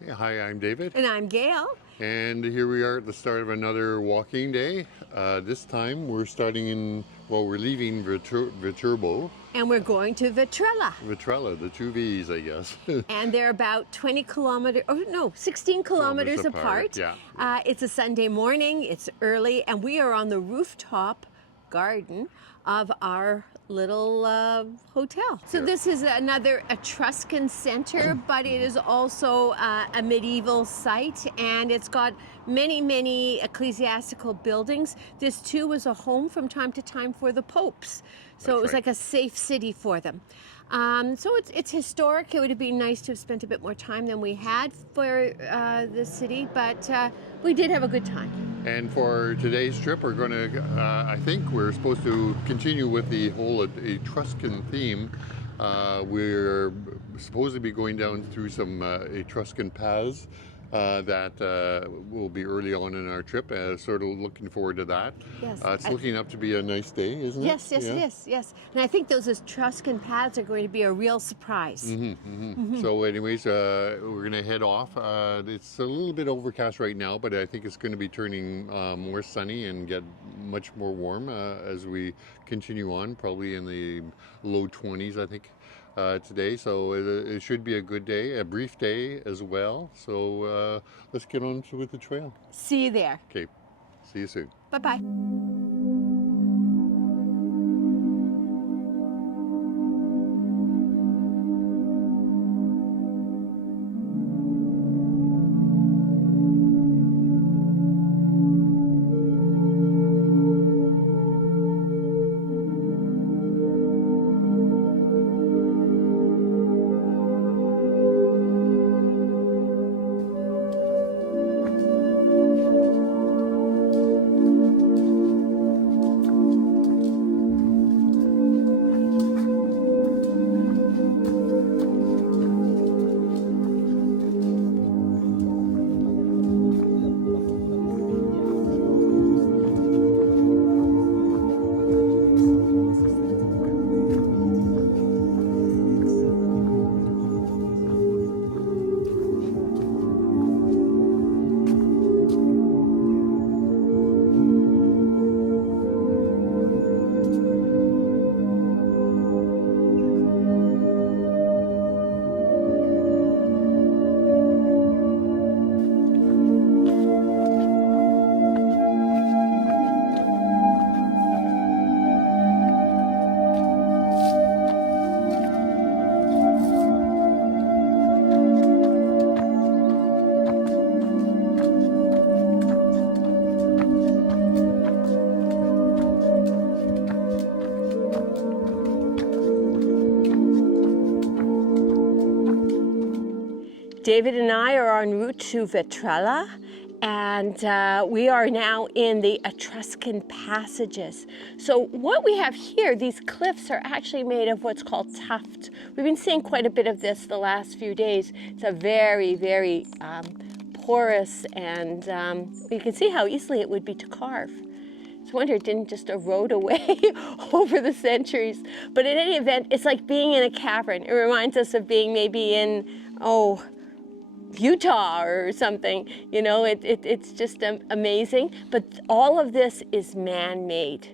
Hey, hi, I'm David, And I'm Gail. and here we are at the start of another walking day. This time we're leaving Viterbo, And we're going to Vetralla. Vitralla, the two V's, I guess. And they're about 20 kilometers, oh no, 16 kilometers apart. Yeah. It's a Sunday morning, it's early, and we are on the rooftop garden of our little hotel. So this is another Etruscan center, but it is also a medieval site, and it's got many ecclesiastical buildings. This too was a home from time to time for the popes. So it was like a safe city for them. So it's historic. It would have been nice to have spent a bit more time than we had for the city, but we did have a good time. And for today's trip, we're going to, I think we're supposed to continue with the whole Etruscan theme. We're supposed to be going down through some Etruscan paths that will be early on in our trip. Sort of looking forward to that. Yes. It's looking up to be a nice day, isn't it? Yes, yes, yes. And I think those Etruscan paths are going to be a real surprise. So anyways, we're going to head off. It's a little bit overcast right now, but I think it's going to be turning more sunny and get much more warm as we continue on, probably in the low 20s, I think. Today, so it should be a good day, a brief day as well. So let's get on with the trail. See you there. Okay, see you soon. Bye-bye. David and I are en route to Vetralla, and we are now in the Etruscan passages. So what we have here, these cliffs are actually made of what's called tuff. We've been seeing quite a bit of this the last few days. It's a very porous, and you can see how easily it would be to carve. It's a wonder it didn't just erode away over the centuries. But in any event, it's like being in a cavern. It reminds us of being maybe in, Utah or something. You know, it's just amazing. But all of this is man-made.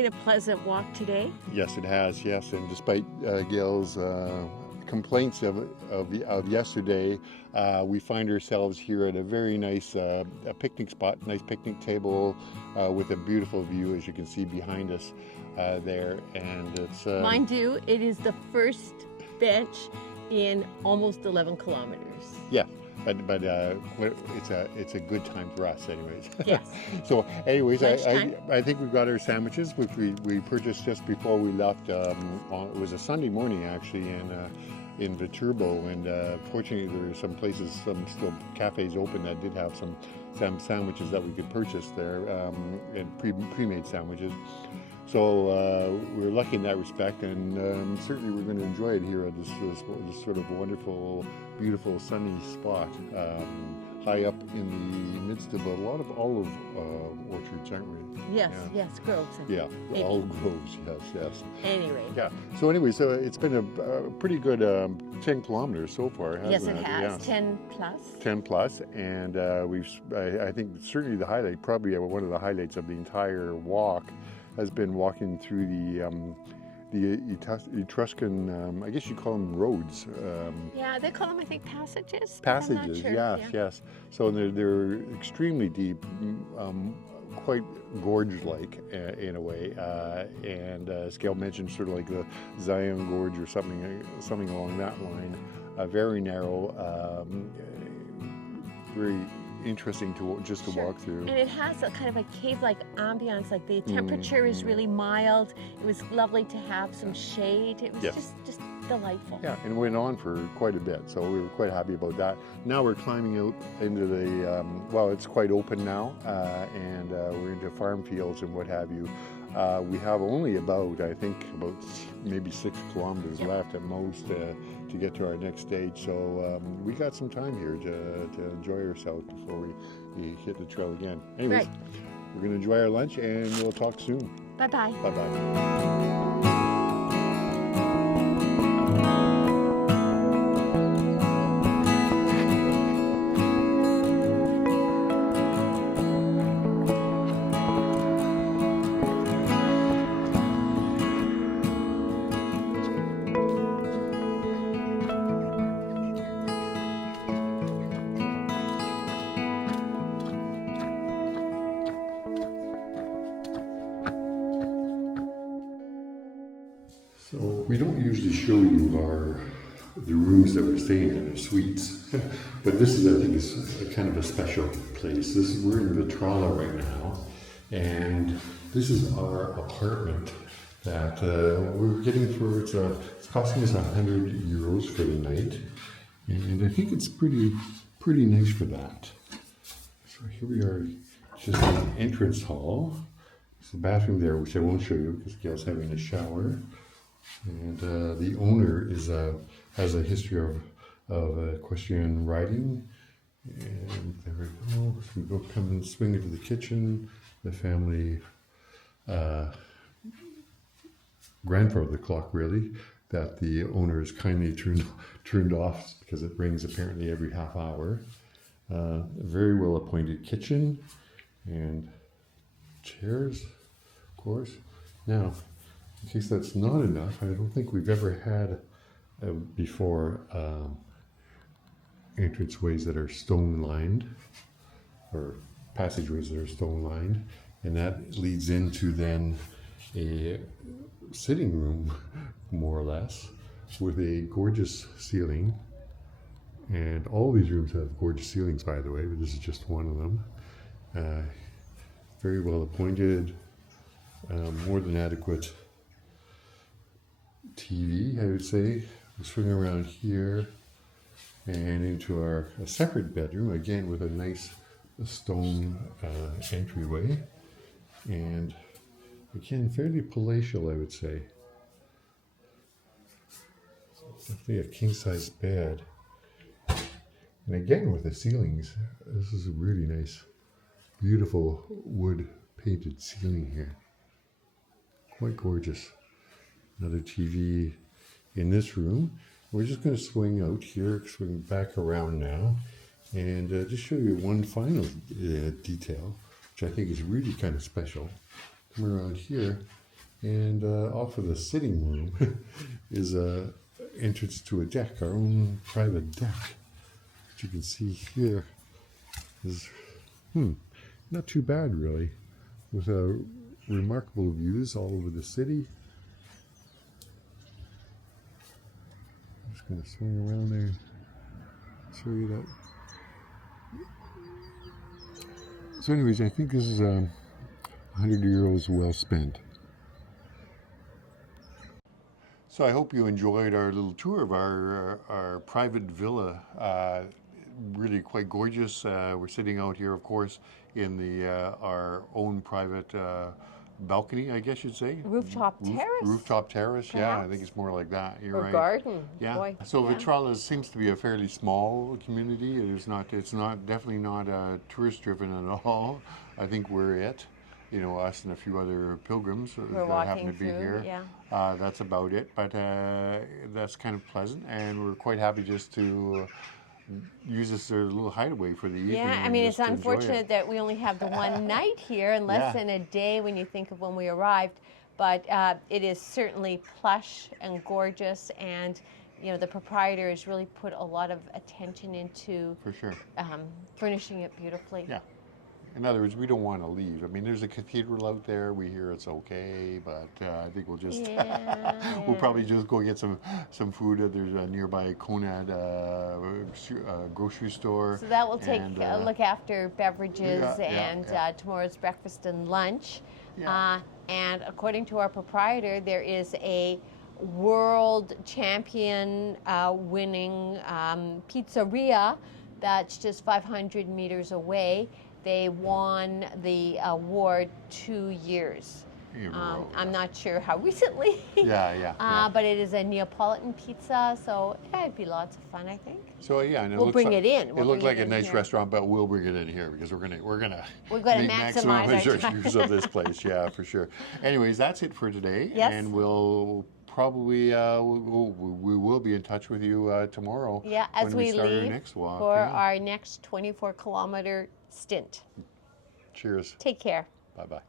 been a pleasant walk today. Yes, it has. Yes, and despite Gail's complaints of yesterday, we find ourselves here at a very nice a picnic spot, nice picnic table with a beautiful view, as you can see behind us there. And it's Mind you, it is the first bench in almost 11 kilometers. yeah. But it's a good time for us, anyways. Yes. So, anyways, Lunchtime. I think we've got our sandwiches, which we purchased just before we left. It was a Sunday morning actually, in Viterbo, and fortunately there were some places, some still cafes open that did have some sandwiches that we could purchase there, and pre-made sandwiches. So we're lucky in that respect, and certainly we're going to enjoy it here at this sort of wonderful, beautiful, sunny spot, high up in the midst of a lot of olive orchards, aren't we? Yes, yes, groves. Yeah, all groves, yes. Anyway. Yeah, so anyway, so it's been a pretty good 10 kilometers so far, hasn't Yes, it? it has. Yes. 10 plus. 10 plus, and I think certainly the highlight, probably one of the highlights of the entire walk, has been walking through the Etruscan, I guess you call them roads. Yeah, they call them, I think, passages. Passages, I'm not sure. yes, Yeah. yes. So they're extremely deep, quite gorge-like in a way, and as Gail mentioned, sort of like the Zion Gorge or something along that line. Very narrow, very interesting to walk through. And it has a kind of a cave-like ambiance. Like the temperature is really mild. It was lovely to have some shade. It was just delightful. Yeah, and went on for quite a bit, so we were quite happy about that. Now we're climbing out into the well, it's quite open now, and we're into farm fields and what have you. We have only about maybe 6 kilometers left at most to get to our next stage. So we got some time here to enjoy ourselves before we hit the trail again. Anyways, we're going to enjoy our lunch and we'll talk soon. Bye-bye. Bye-bye. So we don't usually show you the rooms that we're staying in, the suites, but this is, I think, is a kind of a special place. We're in Vetralla right now, and this is our apartment that we're getting for it's costing us €100 for the night, and I think it's pretty nice for that. So here we are, just the entrance hall. There's a bathroom there, which I won't show you because Gail's having a shower. And the owner has a history of equestrian riding. And there we go. So we go come and swing into the kitchen. The family grandfather clock, really, that the owner has kindly turned off because it rings apparently every half hour. A very well appointed kitchen and chairs, of course. Now, in case that's not enough, I don't think we've ever had before entranceways that are stone lined, or passageways that are stone lined, and that leads into then a sitting room, more or less, with a gorgeous ceiling. And all these rooms have gorgeous ceilings, by the way, but this is just one of them. Very well appointed, more than adequate TV, I would say. We'll swing around here and into a separate bedroom, again with a nice stone entryway, and again fairly palatial, I would say. Definitely a king-size bed, and again with the ceilings. This is a really nice, beautiful wood painted ceiling here. Quite gorgeous. Another TV in this room. We're just going to swing out here, swing back around now, and just show you one final detail, which I think is really kind of special. Come around here, And off of the sitting room is a entrance to a deck, our own private deck. Which you can see here is not too bad really, with remarkable views all over the city. I'm just going to swing around there, show you that. So anyways, I think this is 100 euros well spent. So I hope you enjoyed our little tour of our private villa. Really quite gorgeous. We're sitting out here, of course, in the our own private balcony, I guess you'd say. Rooftop terrace. Rooftop terrace, yeah. I Perhaps. think it's more like that. You're Or right. garden. Yeah. Boy, So yeah. Vetralla seems to be a fairly small community. It's not definitely not tourist driven at all. I think we're it. You know, us and a few other pilgrims that happen to be here. Yeah. That's about it. But that's kind of pleasant, and we're quite happy just to use this as a little hideaway for the evening. Yeah, I and mean, just it's enjoy unfortunate it. that we only have the one night here and less Yeah. than a day when you think of when we arrived. But it is certainly plush and gorgeous, and you know, the proprietor has really put a lot of attention into For sure. furnishing it beautifully. Yeah. In other words, we don't want to leave. I mean, there's a cathedral out there. We hear it's okay, but I think we'll just we'll probably just go get some food. There's a nearby Conad grocery store. So that will take and, a look after beverages and yeah. tomorrow's breakfast and lunch. Yeah. And according to our proprietor, there is a world champion winning pizzeria that's just 500 meters away. They won the award 2 years. I'm not sure how recently. Yeah. But it is a Neapolitan pizza, so it'd be lots of fun, I think. So yeah, and We'll bring it in. It looked like a nice restaurant, but we'll bring it in here because we're gonna make maximize our use of this place. Yeah, for sure. Anyways, that's it for today. Yes. And we'll probably we will be in touch with you tomorrow. Yeah, as when we start leave our next walk. for Yeah. our next 24-kilometer stint. Cheers. Take care. Bye bye.